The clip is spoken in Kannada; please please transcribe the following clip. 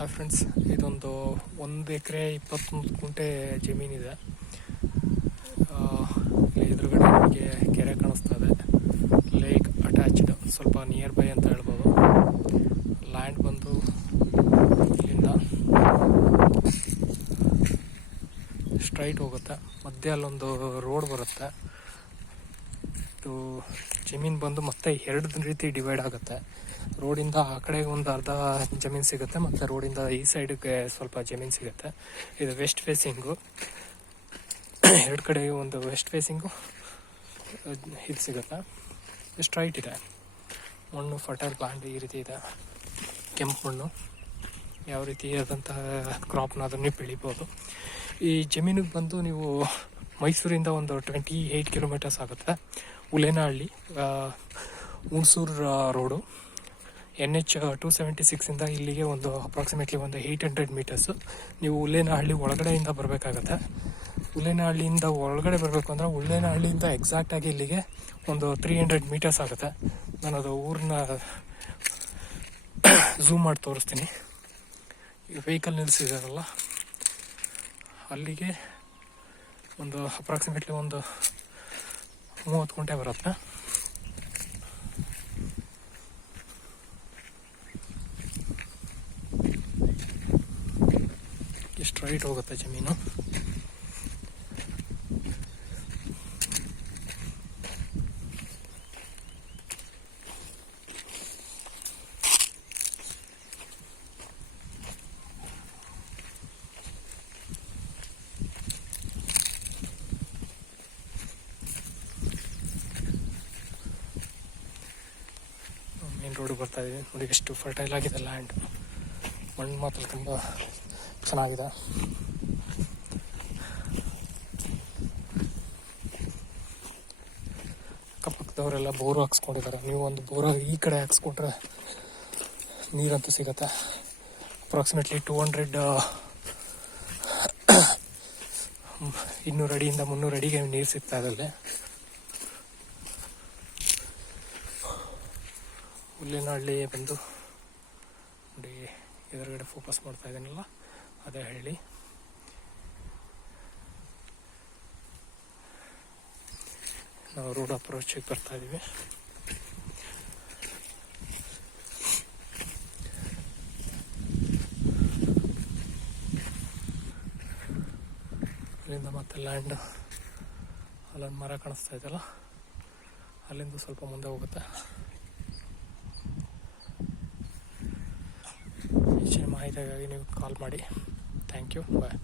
ಹಾಯ್ ಫ್ರೆಂಡ್ಸ್, ಇದೊಂದು 1 ಎಕರೆ 21 ಗುಂಟೆ ಜಮೀನಿದೆ. ಎದುರುಗಡೆ ನಿಮಗೆ ಕೆರೆ ಕಾಣಿಸ್ತಾ ಇದೆ. ಲೇಕ್ ಅಟ್ಯಾಚ್ಡ್, ಸ್ವಲ್ಪ ನಿಯರ್ ಬೈ ಅಂತ ಹೇಳ್ಬೋದು. ಲ್ಯಾಂಡ್ ಬಂದು ಇಲ್ಲಿಂದ ಸ್ಟ್ರೈಟ್ ಹೋಗುತ್ತೆ. ಮಧ್ಯೆ ಅಲ್ಲೊಂದು ರೋಡ್ ಬರುತ್ತೆ. ಇದು ಜಮೀನು ಬಂದು ಮತ್ತೆ 2 ರೀತಿ ಡಿವೈಡ್ ಆಗುತ್ತೆ. ರೋಡಿಂದ ಆ ಕಡೆಗೆ ಒಂದು ಅರ್ಧ ಜಮೀನು ಸಿಗುತ್ತೆ, ಮತ್ತು ರೋಡಿಂದ ಈ ಸೈಡ್ಗೆ ಸ್ವಲ್ಪ ಜಮೀನು ಸಿಗುತ್ತೆ. ಇದು ವೆಸ್ಟ್ ಫೇಸಿಂಗು. 2 ಕಡೆಗೆ ಒಂದು ವೆಸ್ಟ್ ಫೇಸಿಂಗು ಇದು ಸಿಗುತ್ತೆ. ಸ್ಟ್ರೈಟ್ ಇದೆ. ಮಣ್ಣು ಫರ್ಟೈಲ್ ಲ್ಯಾಂಡ್ ಈ ರೀತಿ ಇದೆ. ಕೆಂಪು ಮಣ್ಣು, ಯಾವ ರೀತಿಯಾದಂತಹ ಕ್ರಾಪ್ನಾದ್ರೂ ನೀವು ಬೆಳಿಬೋದು. ಈ ಜಮೀನಿಗೆ ಬಂದು ನೀವು ಮೈಸೂರಿಂದ ಒಂದು 28 ಕಿಲೋಮೀಟರ್ಸ್ ಆಗುತ್ತೆ. ಉಲೇನಹಳ್ಳಿ, ಹುಣಸೂರು ರೋಡು, NH 276 ಇಲ್ಲಿಗೆ ಒಂದು ಅಪ್ರಾಕ್ಸಿಮೇಟ್ಲಿ ಒಂದು 800 ಮೀಟರ್ಸು. ನೀವು ಉಲೇನಹಳ್ಳಿ ಒಳಗಡೆಯಿಂದ ಬರಬೇಕಾಗತ್ತೆ. ಉಲೇನಹಳ್ಳಿಯಿಂದ ಒಳಗಡೆ ಬರಬೇಕು ಅಂದರೆ ಉಲೇನಹಳ್ಳಿಯಿಂದ ಎಕ್ಸಾಕ್ಟಾಗಿ ಇಲ್ಲಿಗೆ ಒಂದು 300 ಮೀಟರ್ಸ್ ಆಗುತ್ತೆ. ನಾನು ಅದು ಊರನ್ನ ಝೂಮ್ ಮಾಡಿ ತೋರಿಸ್ತೀನಿ. ವೆಹಿಕಲ್ ನಿಲ್ಲಿಸಿದಾರಲ್ಲ ಅಲ್ಲಿಗೆ ಒಂದು ಅಪ್ರಾಕ್ಸಿಮೇಟ್ಲಿ ಒಂದು 30 ಗಂಟೆ ಬರುತ್ತೆ. ಸ್ಟ್ರೈಟ್ ಹೋಗುತ್ತೆ ಜಮೀನು. ಮೇನ್ ರೋಡ್ ಬರ್ತಾ ಇದೆ ನೋಡಿ, ಎಷ್ಟು ಫರ್ಟೈಲ್ ಆಗಿದೆ ಲ್ಯಾಂಡ್. ಮಣ್ಣು ಮಾತ್ರ ತುಂಬ ಚೆನ್ನಾಗಿದೆ. ಅಕ್ಕಪಕ್ಕದವರೆಲ್ಲ ಬೋರು ಹಾಕ್ಸ್ಕೊಂಡಿದ್ದಾರೆ. ನೀವು ಒಂದು ಬೋರಾಗಿ ಈ ಕಡೆ ಹಾಕ್ಸ್ಕೊಂಡ್ರೆ ನೀರಂತೂ ಸಿಗುತ್ತೆ. ಅಪ್ರಾಕ್ಸಿಮೇಟ್ಲಿ 200 ಅಡಿಯಿಂದ 300 ಅಡಿಗೆ ನೀರು ಸಿಗ್ತಾ ಇದೆ. ಉಲೇನಹಳ್ಳಿ ಬಂದು ನೋಡಿ, ಎದುರುಗಡೆ ಫೋಕಸ್ ಮಾಡ್ತಾ ಇದ್ದೀನಲ್ಲ ಅದೇ ಹಳ್ಳಿ. ನಾವು ರೋಡ್ ಅಪ್ರೋಚಿಗೆ ಬರ್ತಾ ಇದ್ದೀವಿ. ಅಲ್ಲಿಂದ ಮತ್ತೆ ಲ್ಯಾಂಡ್, ಅಲ್ಲೊಂದು ಮರ ಕಾಣಿಸ್ತಾ ಇದೆಯಲ್ಲ, ಅಲ್ಲಿಂದ ಸ್ವಲ್ಪ ಮುಂದೆ ಹೋಗುತ್ತೆ. ಹೆಚ್ಚಿನ ಮಾಹಿತಿಗಾಗಿ ನೀವು ಕಾಲ್ ಮಾಡಿ. Thank you, bye.